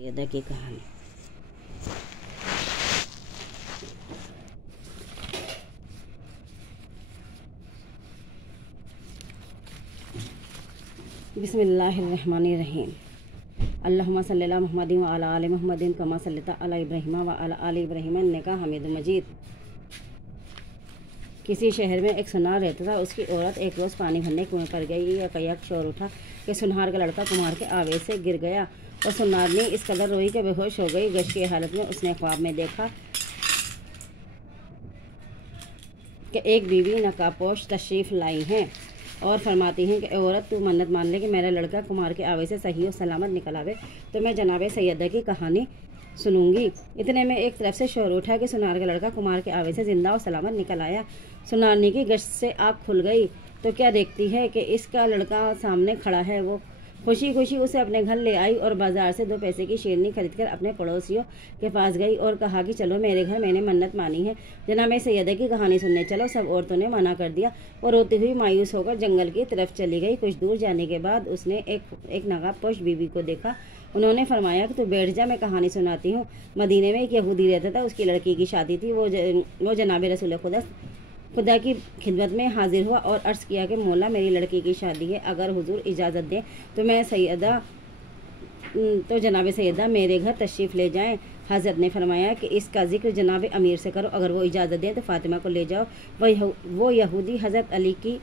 सैयदा की कहानी। बिस्मिल्लाहिर्रहमानिर्रहीम। अल्लाहुम्मा सल्ली अला मुहम्मदिन व अला आलि मुहम्मदिन कमा सल्लैता अला इब्राहीम व अला आलि इब्राहीम इन्नका हमीदुम मजीद। किसी शहर में एक सुनार रहता था। उसकी औरत एक रोज़ पानी भरने कुएं पर गई। यकायक शोर उठा कि सुनार का लड़का कुम्हार के आवेश से गिर गया और सुनारनी इस कदर रोई कि बेहोश हो गई। गश की हालत में उसने ख्वाब में देखा कि एक बीवी नकाबपोश तशरीफ़ लाई हैं और फरमाती हैं कि औरत तू मन्नत मान ले कि मेरा लड़का कुम्हार के आवे से सही और सलामत निकल आवे तो मैं जनाब सैयदा की कहानी सुनूंगी। इतने में एक तरफ से शोर उठा कि सुनार का लड़का कुम्हार के आवे से जिंदा और सलामत निकल आया। सुनारनी की गश्त से आँख खुल गई तो क्या देखती है कि इसका लड़का सामने खड़ा है। वो खुशी खुशी उसे अपने घर ले आई और बाजार से 2 पैसे की शेरनी खरीदकर अपने पड़ोसियों के पास गई और कहा कि चलो मेरे घर, मैंने मन्नत मानी है, जनाब सैयदा की कहानी सुनने चलो। सब औरतों ने मना कर दिया। वो रोती हुई मायूस होकर जंगल की तरफ चली गई। कुछ दूर जाने के बाद उसने एक नकाबपोश बीवी को देखा। उन्होंने फरमाया कि तू बैठ जा, मैं कहानी सुनाती हूँ। मदीने में एक यहूदी रहता था। उसकी लड़की की शादी थी। वो जनाब रसूल खुदा की खिदमत में हाजिर हुआ और अर्ज़ किया कि मौला मेरी लड़की की शादी है, अगर हुजूर इजाज़त दें तो जनाब सैयदा मेरे घर तशरीफ़ ले जाएं। हज़रत ने फरमाया कि इसका जिक्र जनाब अमीर से करो, अगर वो इजाज़त दें तो फ़ातिमा को ले जाओ। वो यहूदी हज़रत अली की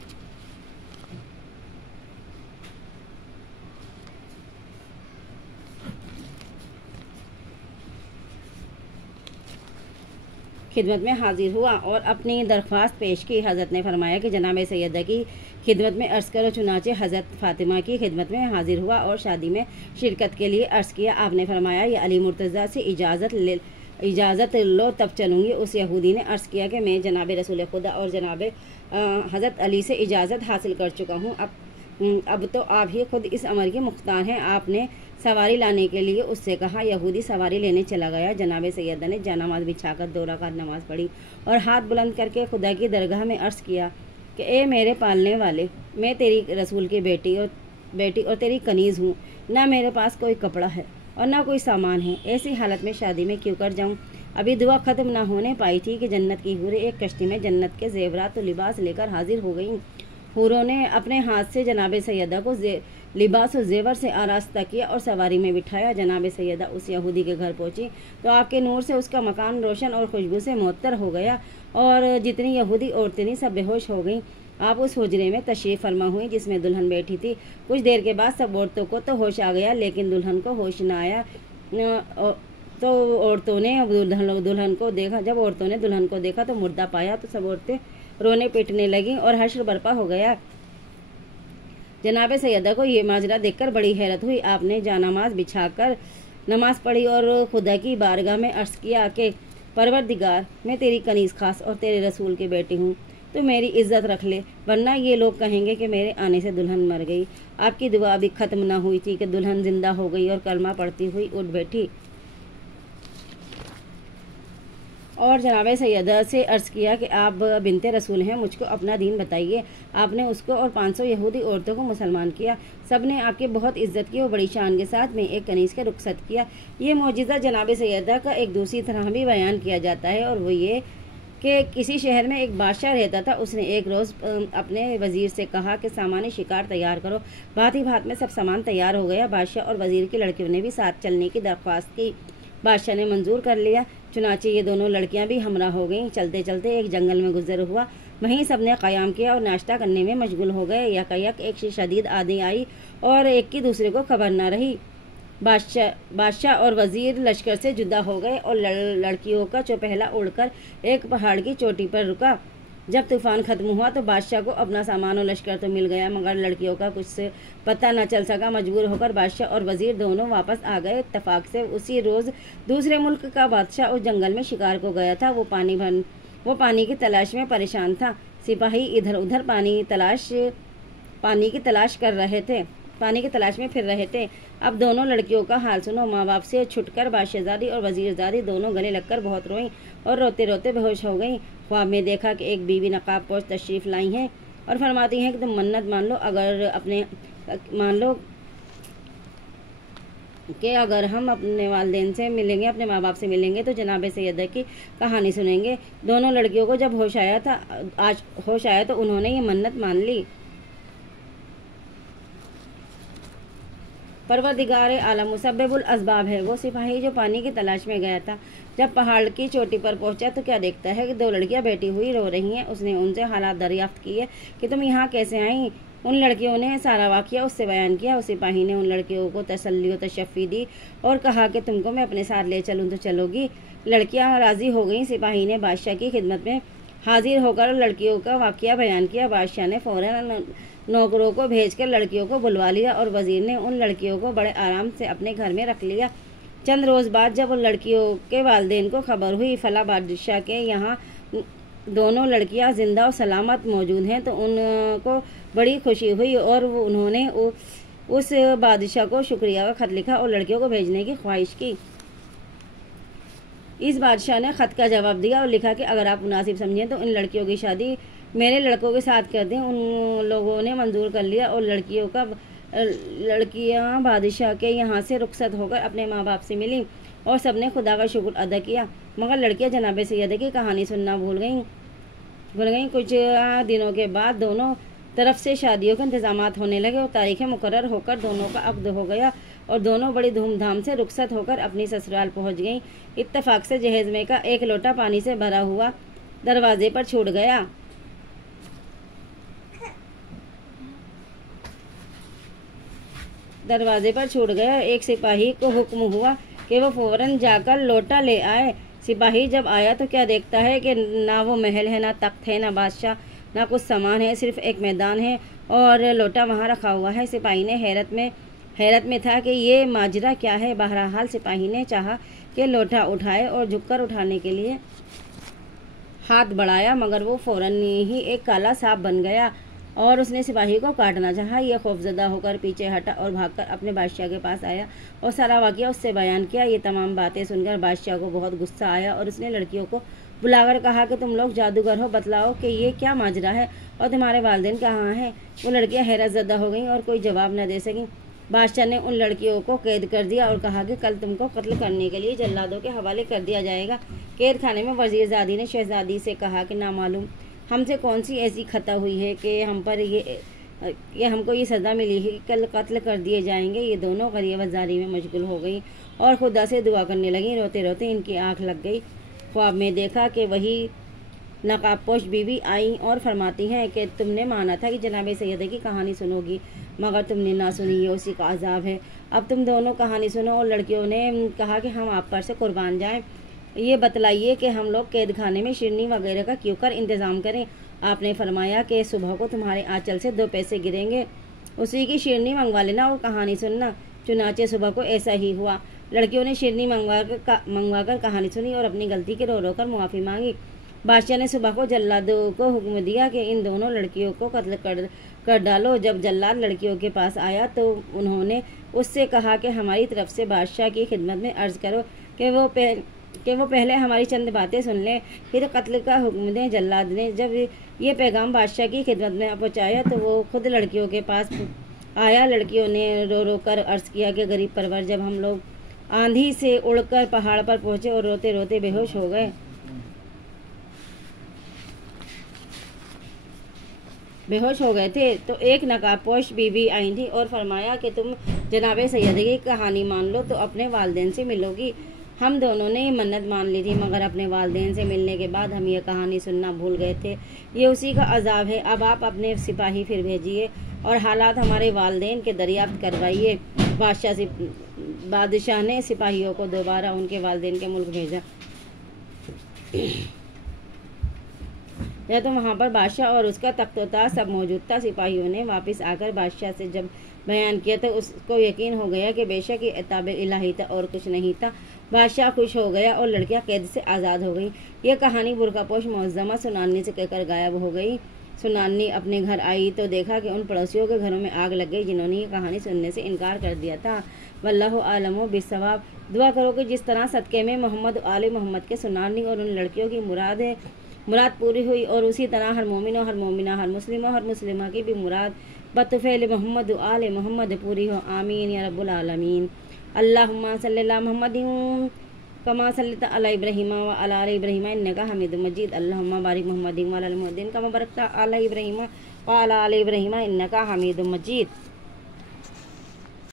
खिदमत में हाजिर हुआ और अपनी दरख्वास्त पेश की। हज़रत ने फरमाया कि जनाब सैयदा की खिदमत में अर्ज़ करो। चुनाचे हज़रत फ़ातिमा की खिदमत में हाजिर हुआ और शादी में शिरकत के लिए अर्ज़ किया। आपने फरमाया ये अली मुर्तज़ा से इजाज़त लो तब चलूँगी। उस यहूदी ने अर्ज़ किया कि मैं जनाब रसूल खुदा और जनाब हज़रत अली से इजाज़त हासिल कर चुका हूँ। अब तो आप ही खुद इस अमर के मुख्तार हैं। आपने सवारी लाने के लिए उससे कहा। यहूदी सवारी लेने चला गया। जनाब सैयदा ने जानामाज़ बिछाकर 2 रकात नमाज़ पढ़ी और हाथ बुलंद करके खुदा की दरगाह में अर्ज़ किया कि ए मेरे पालने वाले, मैं तेरी रसूल की बेटी और तेरी कनीज़ हूँ। ना मेरे पास कोई कपड़ा है और ना कोई सामान है। ऐसी हालत में शादी में क्यों कर जाऊँ। अभी दुआ ख़त्म ना होने पाई थी कि जन्नत की हूरें एक कश्ती में जन्नत के ज़ेवरात तो लिबास लेकर हाजिर हो गईं। हूरों ने अपने हाथ से जनाब सैयदा को लिबास और जेवर से आरास्ता किया और सवारी में बिठाया। जनाब सैयदा उस यहूदी के घर पहुंची तो आपके नूर से उसका मकान रोशन और खुशबू से मुअत्तर हो गया और जितनी यहूदी औरतें थीं सब बेहोश हो गईं। आप उस हुजरे में तशरीफ़ फरमा हुई जिसमें दुल्हन बैठी थी। कुछ देर के बाद सब औरतों को तो होश आ गया, लेकिन दुल्हन को होश न आया। तो औरतों ने दुल्हन को देखा। जब औरतों ने दुल्हन को देखा तो मुर्दा पाया तो सब औरतें रोने पीटने लगीं और हश्र बर्पा हो गया। जनाब सैयदा को ये माजरा देखकर बड़ी हैरत हुई। आपने जानामाज़ बिछाकर नमाज़ पढ़ी और खुदा की बारगाह में अर्ज़ किया कि परवरदिगार, मैं तेरी कनीज़ खास और तेरे रसूल की बेटी हूँ, तो मेरी इज़्ज़त रख ले, वरना ये लोग कहेंगे कि मेरे आने से दुल्हन मर गई। आपकी दुआ अभी ख़त्म ना हुई थी कि दुल्हन जिंदा हो गई और कलमा पढ़ती हुई उठ बैठी और जनाब सैयदा से अर्ज़ किया कि आप बिनते रसूल हैं, मुझको अपना दीन बताइए। आपने उसको और 500 यहूदी औरतों को मुसलमान किया। सब ने आपकी बहुत इज्जत की और बड़ी शान के साथ में एक कनीज़ के रुखसत किया। ये मौजिज़ा जनाब सैयदा का एक दूसरी तरह भी बयान किया जाता है और वो ये कि किसी शहर में एक बादशाह रहता था। उसने एक रोज़ अपने वज़ीर से कहा कि सामान शिकार तैयार करो। बात ही बात में सब सामान तैयार हो गया। बादशाह और वज़ीर की लड़कियों ने भी साथ चलने की दरख्वास्त की। बादशाह ने मंजूर कर लिया। चुनाचे ये दोनों लड़कियां भी हमरा हो गईं। चलते चलते एक जंगल में गुजर हुआ। वहीं सब ने क़याम किया और नाश्ता करने में मशगूल हो गए। यकायक एक शदीद आंधी आई और एक की दूसरे को खबर न रही। बादशाह और वज़ीर लश्कर से जुदा हो गए और लड़कियों का चौपहला उड़कर एक पहाड़ की चोटी पर रुका। जब तूफ़ान ख़त्म हुआ तो बादशाह को अपना सामान और लश्कर तो मिल गया, मगर लड़कियों का कुछ से पता न चल सका। मजबूर होकर बादशाह और वज़ीर दोनों वापस आ गए। इत्तफाक से उसी रोज़ दूसरे मुल्क का बादशाह उस जंगल में शिकार को गया था। वो पानी की तलाश में परेशान था। सिपाही इधर उधर पानी की तलाश में फिर रहे थे। अब दोनों लड़कियों का हाल सुनो। माँ बाप से छुटकर बादशाहज़ादी और वज़ीरज़ादी दोनों गले लगकर बहुत रोईं और रोते रोते बेहोश हो गईं। ख्वाब में देखा कि एक बीवी नकाबपोश तशरीफ़ लाई हैं और फरमाती हैं कि तुम मन्नत मान लो, कि अगर हम अपने वालिदैन से मिलेंगे, अपने माँ बाप से मिलेंगे तो जनाब सैयदा की कहानी सुनेंगे। दोनों लड़कियों को जब होश आया तो उन्होंने ये मन्नत मान ली। परवरदिगार आलम मुसब्बिबुल असबाब है वो सिपाही जो पानी की तलाश में गया था। जब पहाड़ की चोटी पर पहुंचा तो क्या देखता है कि दो लड़कियां बैठी हुई रो रही हैं। उसने उनसे हालात दरियाफ्त किए कि तुम यहाँ कैसे आई। उन लड़कियों ने सारा वाक़या उससे बयान किया। उस सिपाही ने उन लड़कियों को तसल्ली और तशफ़ी दी और कहा कि तुमको मैं अपने साथ ले चलूँ तो चलोगी। लड़कियाँ राज़ी हो गईं। सिपाही ने बादशाह की खिदमत में हाजिर होकर लड़कियों का वाक़या बयान किया। बादशाह ने फ़ौरन नौकरों को भेजकर लड़कियों को बुलवा लिया और वज़ीर ने उन लड़कियों को बड़े आराम से अपने घर में रख लिया। चंद रोज़ बाद जब उन लड़कियों के वालिदैन को खबर हुई फला बादशाह के यहाँ दोनों लड़कियां जिंदा और सलामत मौजूद हैं तो उनको बड़ी खुशी हुई और उन्होंने उस बादशाह को शुक्रिया का खत लिखा और लड़कियों को भेजने की ख्वाहिश की। इस बादशाह ने ख़त का जवाब दिया और लिखा कि अगर आप मुनासिब समझें तो इन लड़कियों की शादी मेरे लड़कों के साथ कर दें। उन लोगों ने मंजूर कर लिया और लड़कियां बादशाह के यहाँ से रुखसत होकर अपने माँ बाप से मिली और सबने खुदा का शुक्र अदा किया। मगर लड़कियां जनाब सैयदा की कहानी सुनना भूल गईं। कुछ दिनों के बाद दोनों तरफ से शादियों के इंतजामात होने लगे और तारीखें मुकर्रर होकर दोनों का अक़्द हो गया और दोनों बड़ी धूमधाम से रुखसत होकर अपनी ससुराल पहुंच गईं। इत्तफाक से जहेज में का एक लोटा पानी से भरा हुआ दरवाजे पर छूट गया। एक सिपाही को हुक्म हुआ कि वो फौरन जाकर लोटा ले आए। सिपाही जब आया तो क्या देखता है कि ना वो महल है, ना तख्त है, ना बादशाह, ना कुछ सामान है, सिर्फ एक मैदान है और लोटा वहाँ रखा हुआ है। सिपाही ने हैरत में था कि ये माजरा क्या है। बहरहाल सिपाही ने चाहा कि लोटा उठाए और झुककर उठाने के लिए हाथ बढ़ाया मगर वो फौरन ही एक काला सांप बन गया और उसने सिपाही को काटना चाहा। यह खौफजदा होकर पीछे हटा और भागकर अपने बादशाह के पास आया और सारा वाक़या उससे बयान किया। ये तमाम बातें सुनकर बादशाह को बहुत गुस्सा आया और उसने लड़कियों को बुलाकर कहा कि तुम लोग जादूगर हो, बतलाओ कि ये क्या माजरा है और तुम्हारे वालिदैन कहाँ हैं। वो लड़कियाँ हैरत ज़दा हो गईं और कोई जवाब न दे सकीं। बादशाह ने उन लड़कियों को कैद कर दिया और कहा कि कल तुमको कत्ल करने के लिए जल्लादों के हवाले कर दिया जाएगा। कैद खाने में वज़ीरज़ादी ने शहज़ादी से कहा कि नामालूम हमसे कौन सी ऐसी खता हुई है कि हम पर हमको ये सज़ा मिली है कि कल कत्ल कर दिए जाएंगे। ये दोनों ग़रियत-ज़ारी में मशगूल हो गई और खुदा से दुआ करने लगी। रोते रोते इनकी आँख लग गई। ख्वाब में देखा कि वही नकाबपोश बीवी आई और फरमाती हैं कि तुमने माना था कि जनाब सैयदा की कहानी सुनोगी मगर तुमने ना सुनी, ये उसी का अजाब है। अब तुम दोनों कहानी सुनो। और लड़कियों ने कहा कि हम आप पर से कुर्बान जाएं। ये बतलाइए कि हम लोग कैद खाने में शिरनी वगैरह का क्यों कर इंतज़ाम करें। आपने फरमाया कि सुबह को तुम्हारे आंचल से 2 पैसे गिरेंगे, उसी की शिरनी मंगवा लेना और कहानी सुनना। चुनाचे सुबह को ऐसा ही हुआ। लड़कियों ने शिरनी मंगवा कर कहानी सुनी और अपनी गलती के रो कर मुआफ़ी मांगी। बादशाह ने सुबह को जल्लादों को हुक्म दिया कि इन दोनों लड़कियों को कत्ल कर डालो। जब जल्लाद लड़कियों के पास आया तो उन्होंने उससे कहा कि हमारी तरफ से बादशाह की खिदमत में अर्ज़ करो कि वो पहले हमारी चंद बातें सुन लें, फिर कत्ल का हुक्म दें। जल्लाद ने जब ये पैगाम बादशाह की खिदमत में पहुँचाया तो वो खुद लड़कियों के पास आया। लड़कियों ने रो कर अर्ज़ किया कि गरीब परवर, जब हम लोग आंधी से उड़कर पहाड़ पर पहुँचे और रोते रोते बेहोश हो गए थे तो एक नकाबपोश बीवी आई थी और फरमाया कि तुम जनाब सैयदा की कहानी मान लो तो अपने वालिदैन से मिलोगी। हम दोनों ने मन्नत मान ली थी मगर अपने वालिदैन से मिलने के बाद हम ये कहानी सुनना भूल गए थे। ये उसी का अजाब है। अब आप अपने सिपाही फिर भेजिए और हालात हमारे वालिदैन के दरियाफ्त करवाइए। बादशाह ने सिपाहियों को दोबारा उनके वालिदैन के मुल्क भेजा। या तो वहाँ पर बादशाह और उसका तख्त सब मौजूद था। सिपाहियों ने वापस आकर बादशाह से जब बयान किया तो उसको यकीन हो गया कि बेशक ये इताब इलाही था और कुछ नहीं था। बादशाह खुश हो गया और लड़कियां कैद से आज़ाद हो गईं। यह कहानी बुरकापोश मुअज़्ज़मा सुनानी से कहकर गायब हो गई। सुनानी अपने घर आई तो देखा कि उन पड़ोसियों के घरों में आग लग गई जिन्होंने ये कहानी सुनने से इनकार कर दिया था। वल्लाहु आलम बिस्सवाब। दुआ करो कि जिस तरह सदक़े में मोहम्मद आले मोहम्मद के सुनानी और उन लड़कियों की मुराद पूरी हुई और उसी तरह हर मोमिन और हर मोमिना, हर मुस्लिम और हर मुस्लिमा की भी मुराद बतफ़ैल मोहम्मद आले मोहम्मद पूरी हो। आमीन या रब्बुल आलमीन। अल्लाहुम्मा सल्ली अला मुहम्मदिन कमा सल्लैता अला इब्राहीम व अला आलि इब्राहीम इन्नका हमीदुम मजीद। अल्लाहुम्मा बारिक मुहम्मदिन व अला मुहम्मदिन कमा बारकता अला इब्राहीम व अला आलि इब्राहीम इन्नका हमीदुम मजीद।